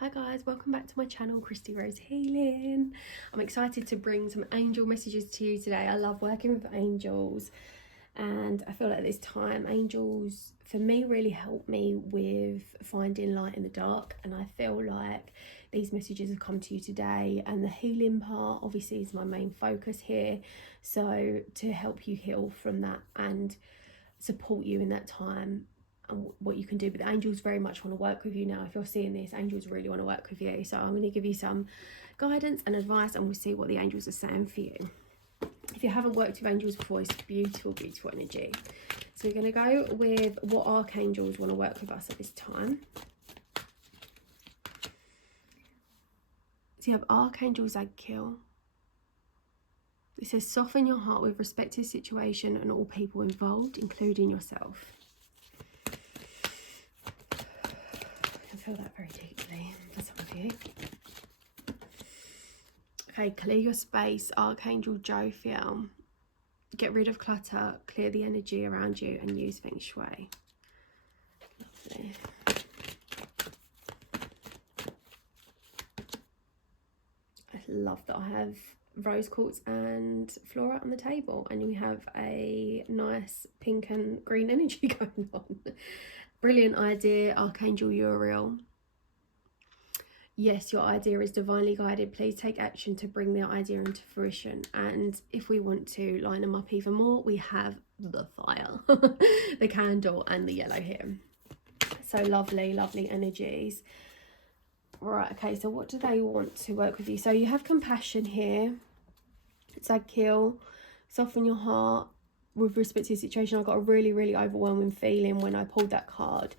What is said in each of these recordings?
Hi guys, welcome back to my channel, Christie Rose Healing. I'm excited to bring some angel messages to you today. I love working with angels, and I feel like this time angels for me really help me with finding light in the dark, and I feel like these messages have come to you today, and the healing part obviously is my main focus here, so to help you heal from that and support you in that time and what you can do. But the angels very much want to work with you now. If you're seeing this, angels really want to work with you, so I'm going to give you some guidance and advice, and we'll see what the angels are saying for you. If you haven't worked with angels before, it's beautiful energy. So we're going to go with what archangels want to work with us at this time. So you have Archangel Zadkiel. It says soften your heart with respect to the situation and all people involved, including yourself. I feel that very deeply for some of you. Okay, clear your space, Archangel Jophiel. Get rid of clutter, clear the energy around you, and use Feng Shui. Lovely. I love that I have rose quartz and flora on the table, and we have a nice pink and green energy going on. Brilliant idea, Archangel Uriel. Yes, your idea is divinely guided. Please take action to bring the idea into fruition. And if we want to line them up even more, we have the fire, the candle, and the yellow here. So lovely, lovely energies. Right, okay, so what do they want to work with you? So you have compassion here. Zadkiel, soften your heart with respect to the situation. I got a really, really overwhelming feeling when I pulled that card,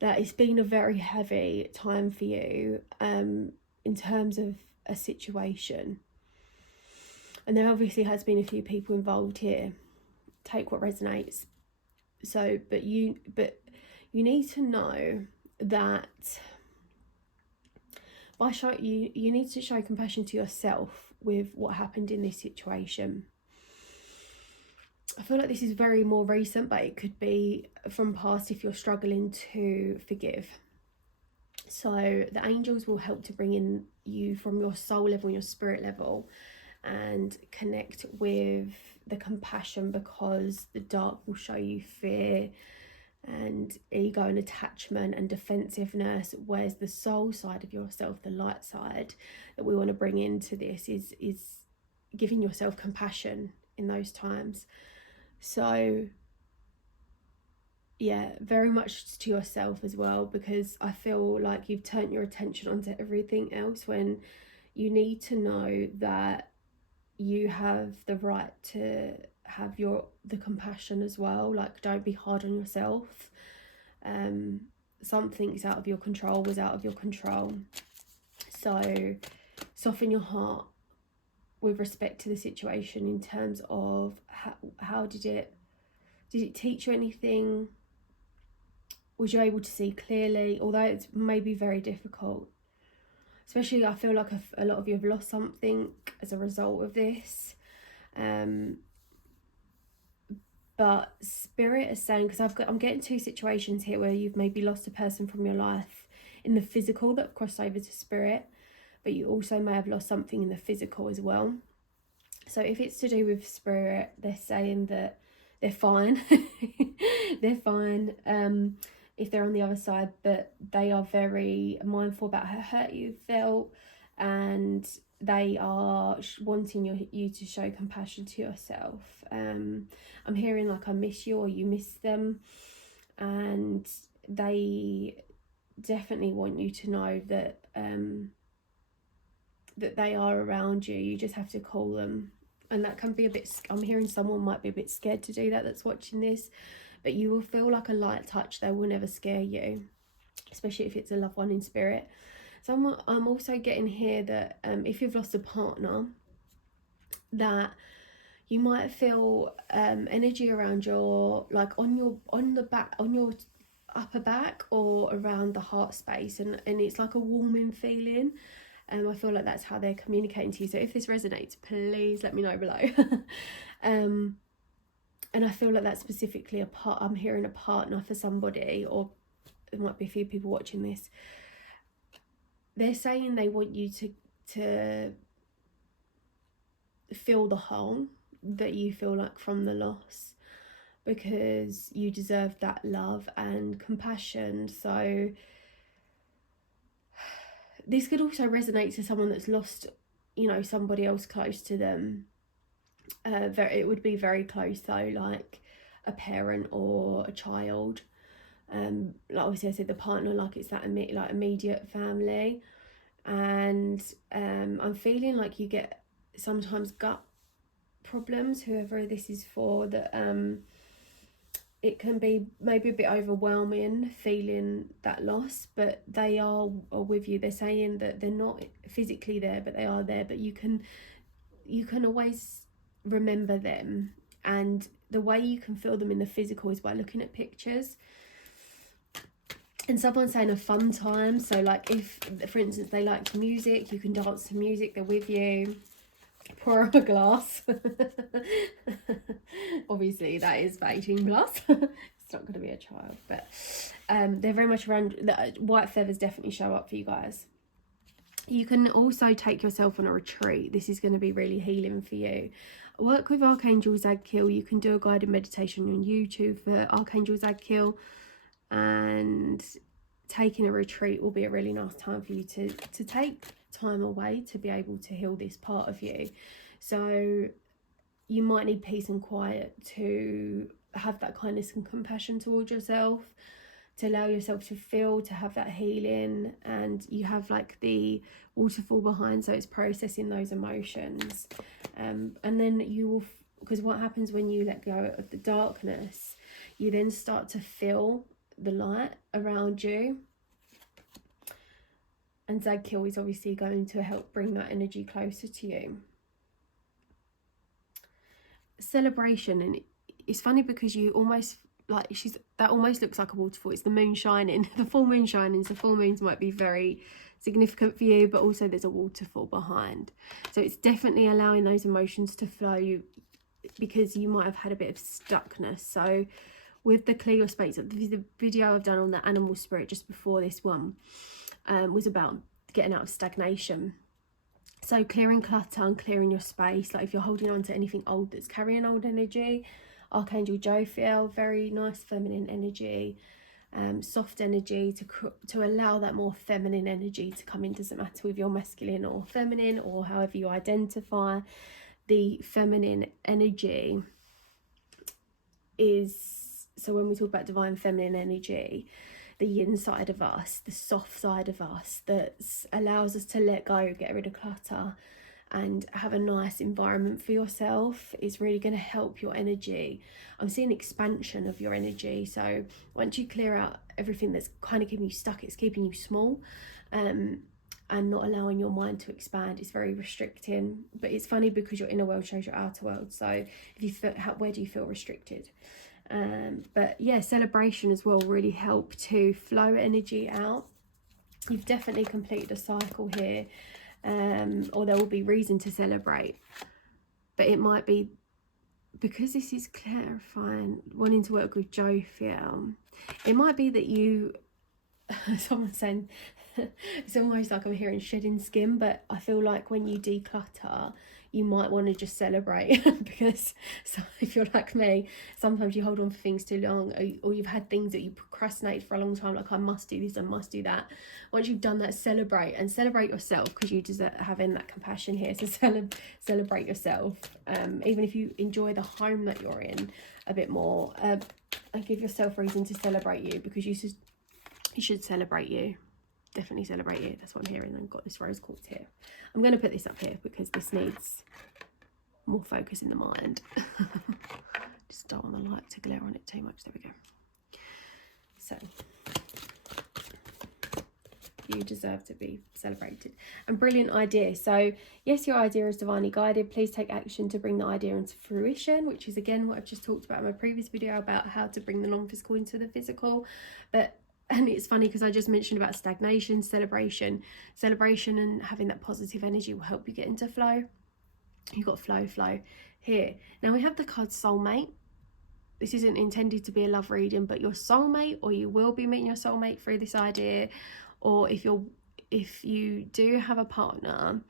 that it's been a very heavy time for you in terms of a situation. And there obviously has been a few people involved here. Take what resonates. So, but you need to know that you need to show compassion to yourself with what happened in this situation. I feel like this is very more recent, but it could be from past if you're struggling to forgive. So the angels will help to bring in you from your soul level and your spirit level and connect with the compassion, because the dark will show you fear and ego and attachment and defensiveness, whereas the soul side of yourself, the light side that we want to bring into this is giving yourself compassion in those times. So yeah, very much to yourself as well, because I feel like you've turned your attention onto everything else when you need to know that you have the right to have the compassion as well. Like, don't be hard on yourself. Something's out of your control was out of your control. So soften your heart with respect to the situation in terms of how did it teach you anything? Was you able to see clearly? Although it's maybe very difficult, especially I feel like a lot of you have lost something as a result of this. But Spirit is saying, because I'm getting two situations here where you've maybe lost a person from your life in the physical that crossed over to Spirit, but you also may have lost something in the physical as well. So if it's to do with Spirit, they're saying that they're fine. They're fine if they're on the other side, but they are very mindful about how hurt you felt, and they are wanting you to show compassion to yourself. I'm hearing like I miss you, or you miss them, and they definitely want you to know that that they are around you. You just have to call them, and that can be a bit, I'm hearing someone might be a bit scared to do that that's watching this, but you will feel like a light touch. They will never scare you, especially if it's a loved one in spirit. So I'm also getting here that if you've lost a partner, that you might feel energy around your, like on your upper back or around the heart space, and it's like a warming feeling. I feel like that's how they're communicating to you. So if this resonates, please let me know below. And I feel like that's specifically I'm hearing a partner for somebody, or there might be a few people watching this. they're saying they want you to feel the hole that you feel like from the loss, because you deserve that love and compassion. So this could also resonate to someone that's lost, you know, somebody else close to them. It would be very close though, like a parent or a child. Like obviously I said the partner, like it's that like immediate family. And I'm feeling like you get sometimes gut problems, whoever this is for, that it can be maybe a bit overwhelming feeling that loss, but they are with you. They're saying that they're not physically there, but they are there. But you can always remember them, and the way you can feel them in the physical is by looking at pictures. And someone's saying a fun time, so like if, for instance, they liked music, you can dance to music, they're with you. Pour a glass. Obviously that is for 18 plus. It's not going to be a child, but they're very much around. The white feathers definitely show up for you guys. You can also take yourself on a retreat. This is going to be really healing for you. Work with Archangel Zadkiel. You can do a guided meditation on YouTube for Archangel Zadkiel, and taking a retreat will be a really nice time for you to take time away to be able to heal this part of you. So you might need peace and quiet to have that kindness and compassion towards yourself, to allow yourself to feel, to have that healing. And you have like the waterfall behind, so it's processing those emotions. And then you will, because what happens when you let go of the darkness, you then start to feel the light around you. And Zadkiel is obviously going to help bring that energy closer to you. Celebration, and it's funny because you almost like that almost looks like a waterfall. It's the moon shining, the full moon shining. So full moons might be very significant for you, but also there's a waterfall behind. So it's definitely allowing those emotions to flow, because you might have had a bit of stuckness. So with the clear your space, the video I've done on the animal spirit just before this one was about getting out of stagnation. So clearing clutter and clearing your space. Like if you're holding on to anything old that's carrying old energy, Archangel Jophiel, very nice feminine energy, soft energy to allow that more feminine energy to come in. Doesn't matter if you're masculine or feminine or however you identify. The feminine energy is, so when we talk about divine feminine energy, the yin side of us, the soft side of us that allows us to let go, get rid of clutter and have a nice environment for yourself, is really going to help your energy. I'm seeing expansion of your energy. So once you clear out everything that's kind of keeping you stuck, it's keeping you small and not allowing your mind to expand. It's very restricting. But it's funny because your inner world shows your outer world. So if you feel, where do you feel restricted? But yeah, celebration as well really help to flow energy out. You've definitely completed a cycle here, or there will be reason to celebrate. But it might be, because this is clarifying, wanting to work with Jophiel, it might be that you, someone's saying, it's almost like I'm hearing shedding skin, but I feel like when you declutter, you might want to just celebrate because so if you're like me, sometimes you hold on for things too long, or you've had things that you procrastinate for a long time, like I must do this, I must do that. Once you've done that, celebrate yourself, because you deserve having that compassion here. So celebrate yourself, even if you enjoy the home that you're in a bit more, and give yourself reason to celebrate you, because you should celebrate you. Definitely celebrate you. That's what I'm hearing. I've got this rose quartz here. I'm going to put this up here because this needs more focus in the mind. Just don't want the light to glare on it too much. There we go. So you deserve to be celebrated. And brilliant idea. So yes, your idea is divinely guided. Please take action to bring the idea into fruition, which is again what I've just talked about in my previous video about how to bring the non-physical into the physical. And it's funny because I just mentioned about stagnation, celebration and having that positive energy will help you get into flow. You've got flow here. Now we have the card soulmate. This isn't intended to be a love reading, but your soulmate, or you will be meeting your soulmate through this idea. Or if you're if you do have a partner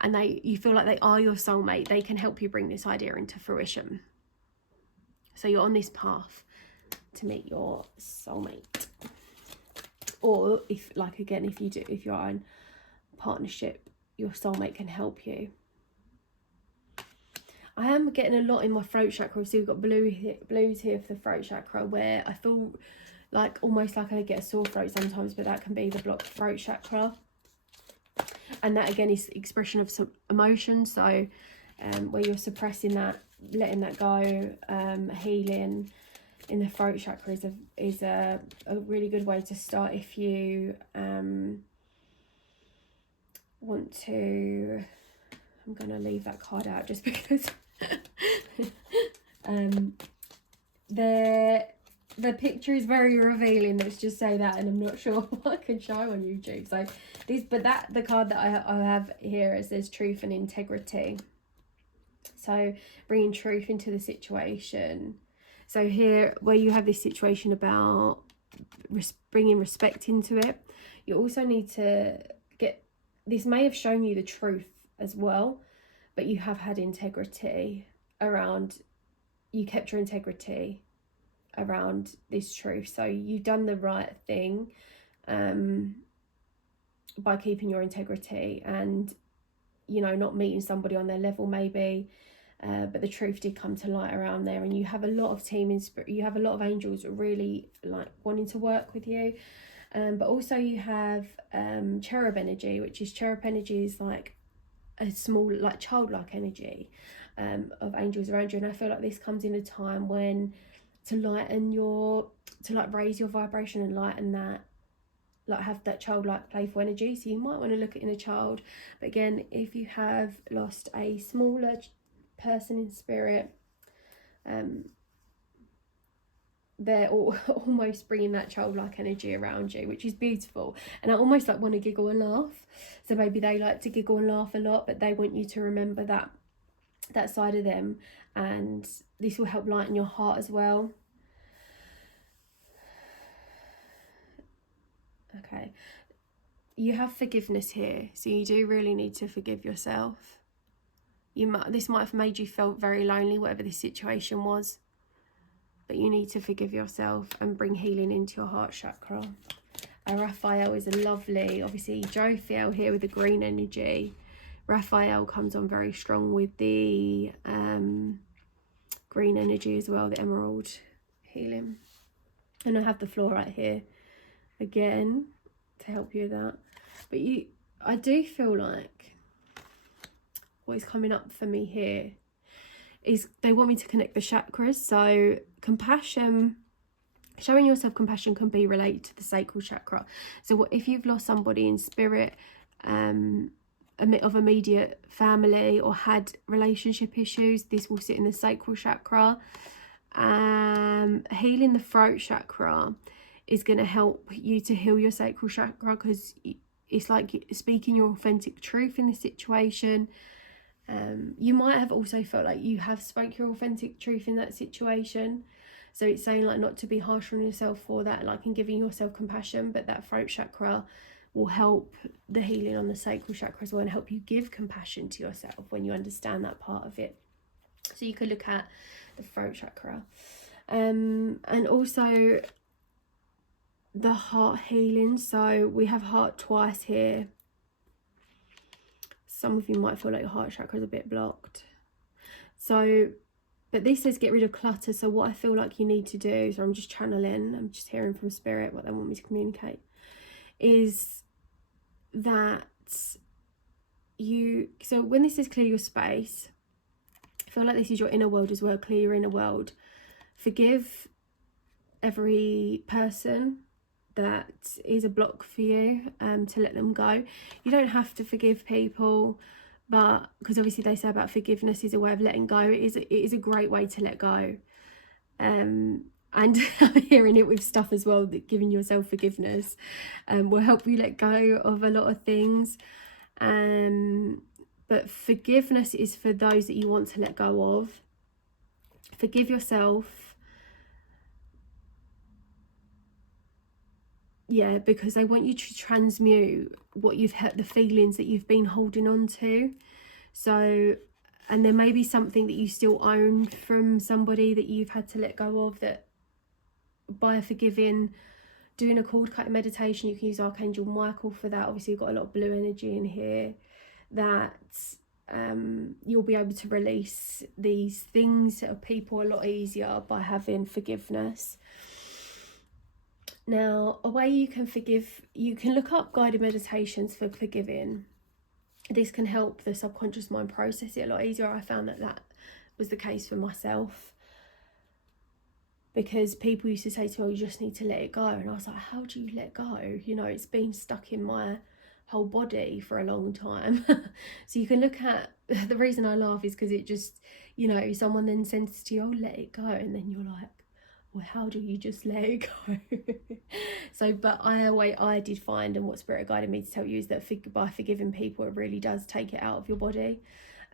and you feel like they are your soulmate, they can help you bring this idea into fruition. So you're on this path to meet your soulmate. Or if, like, again, if you're in partnership, your soulmate can help you. I am getting a lot in my throat chakra. So we've got blues here for the throat chakra, where I feel like almost like I get a sore throat sometimes, but that can be the blocked throat chakra. And that again is expression of some emotion. So where you're suppressing that, letting that go, healing in the throat chakra is a really good way to start if you want to. I'm going to leave that card out just because the picture is very revealing. Let's just say that, and I'm not sure what I can show on YouTube. So the card that I have here, it says truth and integrity. So bringing truth into the situation. So here, where you have this situation about bringing respect into it, you also need to get, this may have shown you the truth as well, but you have had integrity around, you kept your integrity around this truth. So you've done the right thing by keeping your integrity and, you know, not meeting somebody on their level maybe, but the truth did come to light around there. And you have a lot of team in spirit, you have a lot of angels really like wanting to work with you, but also you have cherub energy, which is, cherub energy is like a small, like childlike energy of angels around you. And I feel like this comes in a time when to raise your vibration and lighten that, like have that childlike playful energy. So you might want to look at inner child. But again, if you have lost a smaller person in spirit, they're almost bringing that childlike energy around you, which is beautiful. And I almost like want to giggle and laugh. So maybe they like to giggle and laugh a lot, but they want you to remember that side of them, and this will help lighten your heart as well. Okay, you have forgiveness here, so you do really need to forgive yourself. This might have made you feel very lonely, whatever this situation was, but you need to forgive yourself and bring healing into your heart chakra. Raphael is a lovely, obviously Jophiel here with the green energy. Raphael comes on very strong with the green energy as well, the emerald healing. And I have the fluorite here again to help you with that. But I do feel like what is coming up for me here is they want me to connect the chakras. So compassion, showing yourself compassion can be related to the sacral chakra. So if you've lost somebody in spirit of immediate family or had relationship issues, this will sit in the sacral chakra. Healing the throat chakra is going to help you to heal your sacral chakra, because it's like speaking your authentic truth in this situation. You might have also felt like you have spoke your authentic truth in that situation, so it's saying like not to be harsh on yourself for that, like, and giving yourself compassion. But that throat chakra will help the healing on the sacral chakra as well, and help you give compassion to yourself when you understand that part of it. So you could look at the throat chakra, and also the heart healing. So we have heart twice here. Some of you might feel like your heart chakra is a bit blocked. So, but this says get rid of clutter. So what I feel like you need to do, so I'm just channeling, I'm just hearing from spirit what they want me to communicate, is that so when this says clear your space, I feel like this is your inner world as well. Clear your inner world. Forgive every person that is a block for you, to let them go. You don't have to forgive people, but because obviously they say about forgiveness is a way of letting go. It is a great way to let go, and I'm hearing it with stuff as well, that giving yourself forgiveness will help you let go of a lot of things. But forgiveness is for those that you want to let go of. Forgive yourself. yeah, because they want you to transmute what you've had, the feelings that you've been holding on to. So, and there may be something that you still own from somebody that you've had to let go of, that by forgiving, doing a cord cutting meditation, you can use Archangel Michael for that. Obviously you've got a lot of blue energy in here, that you'll be able to release these things of people a lot easier by having forgiveness. Now, a way you can forgive, you can look up guided meditations for forgiving. This can help the subconscious mind process it a lot easier. I found that that was the case for myself, because people used to say to me, oh, you just need to let it go. And I was like, how do you let go? You know, it's been stuck in my whole body for a long time. So you can look at, the reason I laugh is because it just, you know, someone then says to you, oh, let it go. And then you're like, well, how do you just let it go? So, but I did find, and what Spirit guided me to tell you, is that by forgiving people, it really does take it out of your body.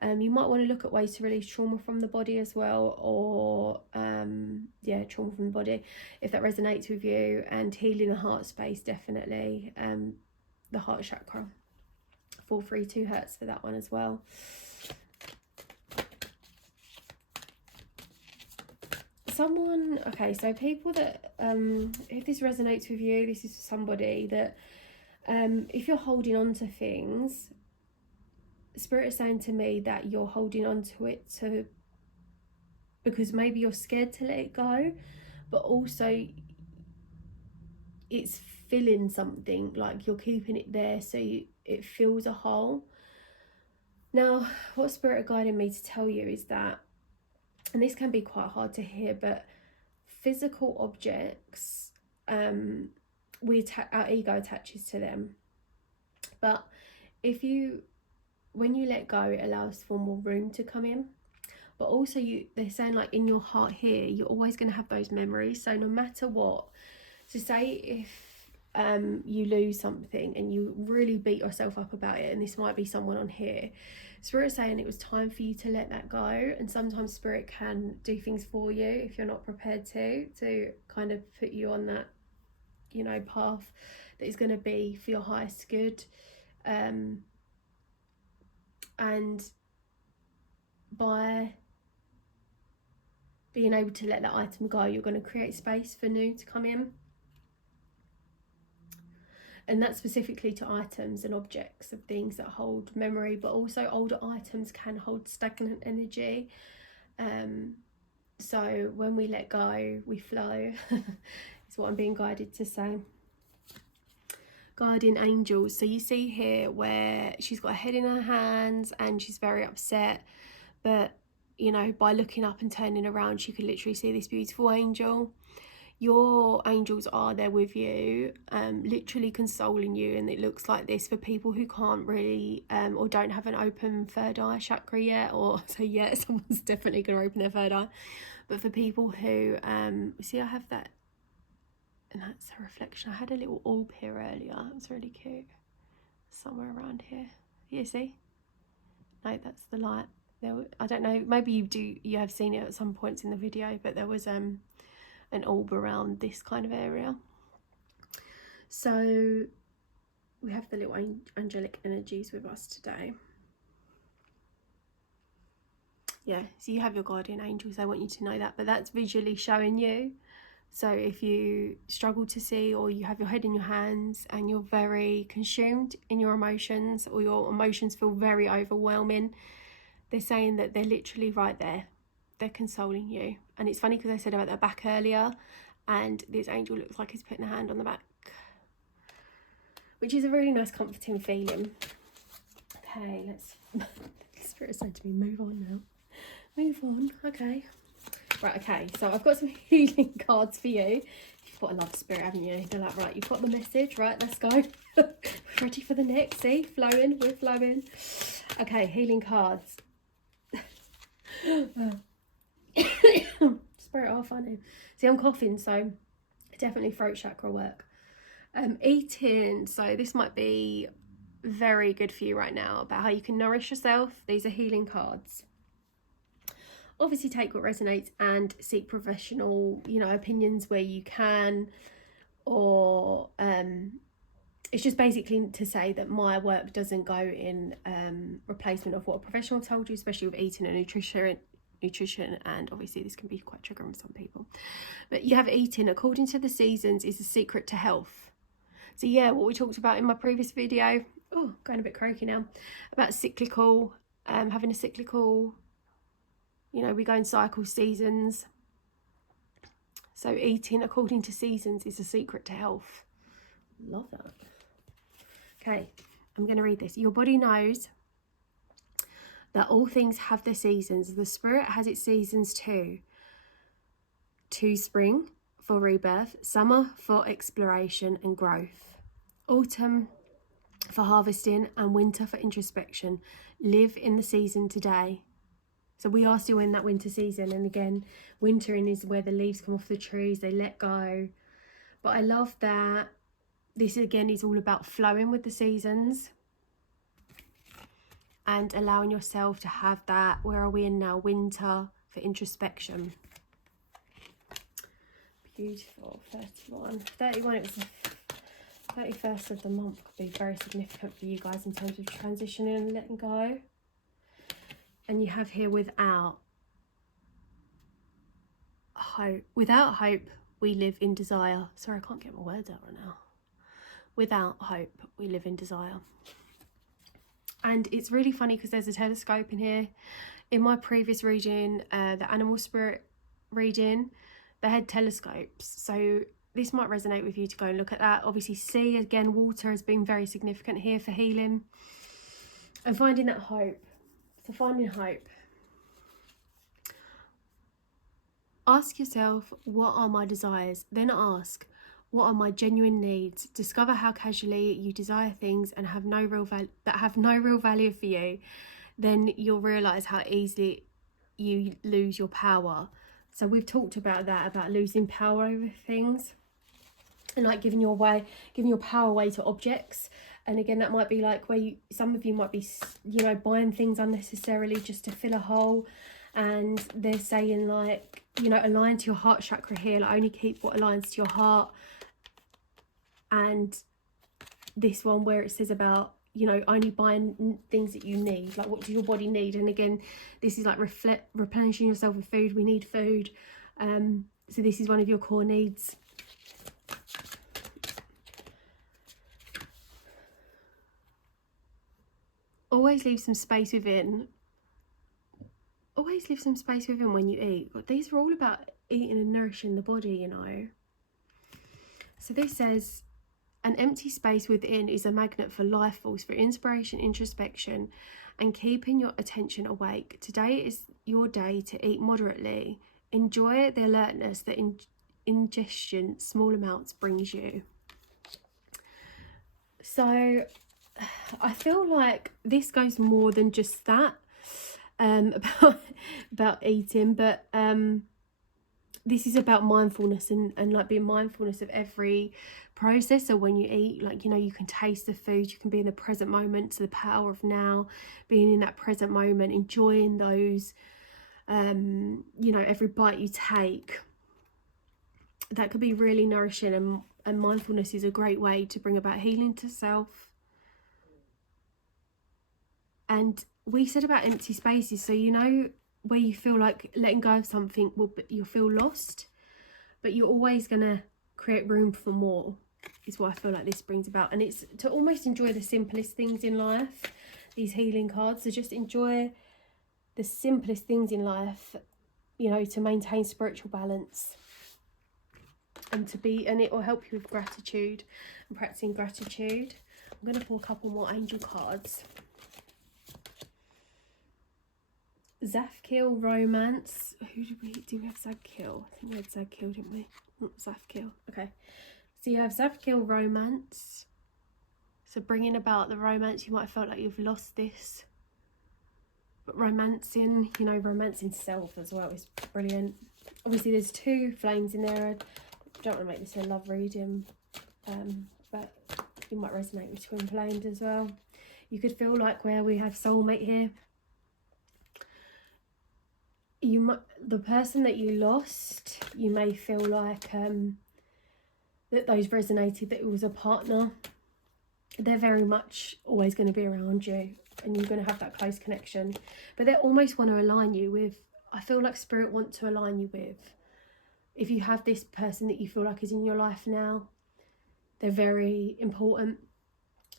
You might want to look at ways to release trauma from the body as well, or yeah, trauma from the body, if that resonates with you. And healing the heart space, definitely. The heart chakra, 432 Hertz for that one as well. Someone, okay, so people that if this resonates with you, this is somebody that if you're holding on to things, Spirit is saying to me that you're holding on to it because maybe you're scared to let it go, but also it's filling something, like you're keeping it there so it fills a hole. Now, what Spirit are guiding me to tell you is that, and this can be quite hard to hear, but physical objects, our ego attaches to them. But when you let go, it allows for more room to come in. But also they're saying, like, in your heart here, you're always going to have those memories. So no matter what, so say if you lose something and you really beat yourself up about it, and this might be someone on here, Spirit's saying it was time for you to let that go. And sometimes Spirit can do things for you if you're not prepared to kind of put you on that, you know, path that is going to be for your highest good. And by being able to let that item go, you're going to create space for new to come in. And that's specifically to items and objects, of things that hold memory, but also older items can hold stagnant energy. So when we let go, we flow. Is what I'm being guided to say. Guardian angels. So you see here where she's got her head in her hands and she's very upset, but you know, by looking up and turning around, she could literally see this beautiful angel. Your angels are there with you, literally consoling you. And it looks like this for people who can't really or don't have an open third eye chakra yet, or so yeah, someone's definitely going to open their third eye. But for people who see, I have that, and that's a reflection. I had a little orb here earlier. It was really cute, somewhere around here. You see? No, that's the light. I don't know, maybe you have seen it at some points in the video, but there was an orb around this kind of area. So we have the little angelic energies with us today. Yeah, so you have your guardian angels. I want you to know that, but that's visually showing you. So if you struggle to see, or you have your head in your hands and you're very consumed in your emotions, or your emotions feel very overwhelming, they're saying that they're literally right there. They're consoling you. And it's funny because I said about their back earlier, and this angel looks like he's putting a hand on the back, which is a really nice comforting feeling. Okay, let's Spirit said to me, move on now. Move on. Okay. Right, okay, so I've got some healing cards for you. You've got a love Spirit, haven't you? They're like, right, you've got the message, right, let's go. Ready for the next, see? Flowing, we're flowing. Okay, healing cards. Spirit are funny. See, I'm coughing, so definitely throat chakra work. Eating, so this might be very good for you right now, about how you can nourish yourself. These are healing cards. Obviously take what resonates and seek professional, you know, opinions where you can. or it's just basically to say that my work doesn't go in replacement of what a professional told you, especially with eating and nutrition, and obviously this can be quite triggering for some people. But you have eating according to the seasons is the secret to health. So yeah, what we talked about in my previous video, oh, going a bit croaky now, about cyclical, having a cyclical, you know, we go in cycle seasons. So eating according to seasons is the secret to health. Love that. Okay, I'm going to read this. Your body knows that all things have their seasons. The spirit has its seasons too. To spring for rebirth, summer for exploration and growth, autumn for harvesting, and winter for introspection. Live in the season today. So we are still in that winter season, and again, wintering is where the leaves come off the trees, they let go. But I love that this again is all about flowing with the seasons and allowing yourself to have that, where are we in now, winter for introspection. Beautiful. 31, it was the 31st of the month, could be very significant for you guys in terms of transitioning and letting go. And you have here without hope. Without hope, we live in desire. Sorry, I can't get my words out right now. Without hope, we live in desire. And it's really funny because there's a telescope in here. In my previous reading, the animal spirit reading, they had telescopes. So this might resonate with you to go and look at that. Obviously, sea, again, water has been very significant here for healing. And finding that hope. So finding hope. Ask yourself, what are my desires? Then ask, what are my genuine needs? Discover how casually you desire things and have no real value for you. Then you'll realise how easily you lose your power. So we've talked about that, about losing power over things, and like giving your power away to objects. And again, that might be like where some of you might be, you know, buying things unnecessarily just to fill a hole. And they're saying, like, you know, align to your heart chakra here, like only keep what aligns to your heart. And this one where it says about, you know, only buying things that you need, like what does your body need? And again, this is like replenishing yourself with food. We need food. So this is one of your core needs. Always leave some space within. Always leave some space within when you eat. These are all about eating and nourishing the body, you know. So this says, an empty space within is a magnet for life force, for inspiration, introspection, and keeping your attention awake. Today is your day to eat moderately. Enjoy the alertness that ingestion, small amounts, brings you. So I feel like this goes more than just that, about eating, but this is about mindfulness and like being mindfulness of every process. So when you eat, like, you know, you can taste the food, you can be in the present moment, to the power of now, being in that present moment, enjoying those, you know, every bite you take. That could be really nourishing, and mindfulness is a great way to bring about healing to self. And we said about empty spaces, so you know where you feel like letting go of something, you'll feel lost, but you're always going to create room for more, is what I feel like this brings about. And it's to almost enjoy the simplest things in life, these healing cards. So just enjoy the simplest things in life, you know, to maintain spiritual balance, and it will help you with gratitude and practicing gratitude. I'm going to pull a couple more angel cards. Zafkiel, romance. Who do we have? Zafkiel. I think we had Zafkiel, didn't we? Not Zafkiel. Okay. So you have Zafkiel, romance. So bringing about the romance. You might have felt like you've lost this. But romancing, you know, romancing self as well is brilliant. Obviously there's two flames in there. I don't want to make this a love reading. But you might resonate with twin flames as well. You could feel like where we have soulmate here. The person that you lost, you may feel like that those resonated, that it was a partner, they're very much always going to be around you, and you're going to have that close connection. But they almost want to align you with, I feel like Spirit want to align you with, if you have this person that you feel like is in your life now, they're very important.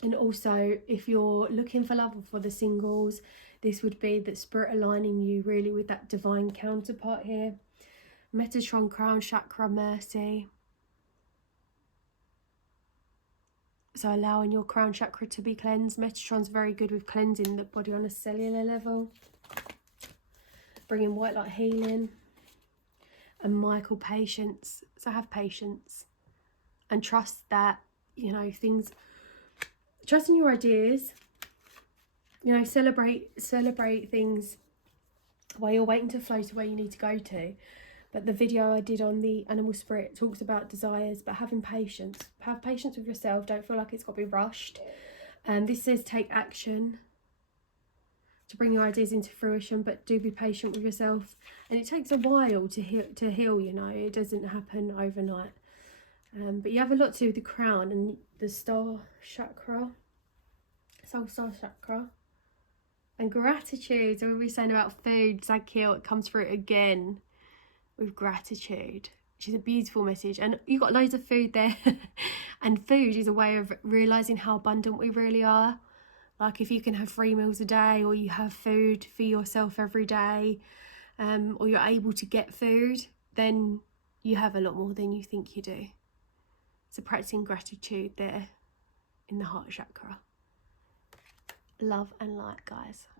And also, if you're looking for love, or for the singles, this would be that Spirit aligning you really with that divine counterpart here. Metatron, crown chakra, mercy. So allowing your crown chakra to be cleansed. Metatron's very good with cleansing the body on a cellular level. Bringing white light healing. And Michael, patience. So have patience. And trust that, you know, things... Trust in your ideas. You know, celebrate things while you're waiting to flow to where you need to go to. But the video I did on the animal spirit talks about desires, but having patience. Have patience with yourself. Don't feel like it's got to be rushed. And this says take action to bring your ideas into fruition, but do be patient with yourself. And it takes a while to heal, you know. It doesn't happen overnight. But you have a lot to do with the crown and the star chakra. Soul star chakra. And gratitude. So when we're saying about food, Zakil, it comes through again. With gratitude, which is a beautiful message. And you've got loads of food there. And food is a way of realising how abundant we really are. Like if you can have 3 meals a day, or you have food for yourself every day, or you're able to get food, then you have a lot more than you think you do. So practicing gratitude there in the heart chakra. Love and light, guys.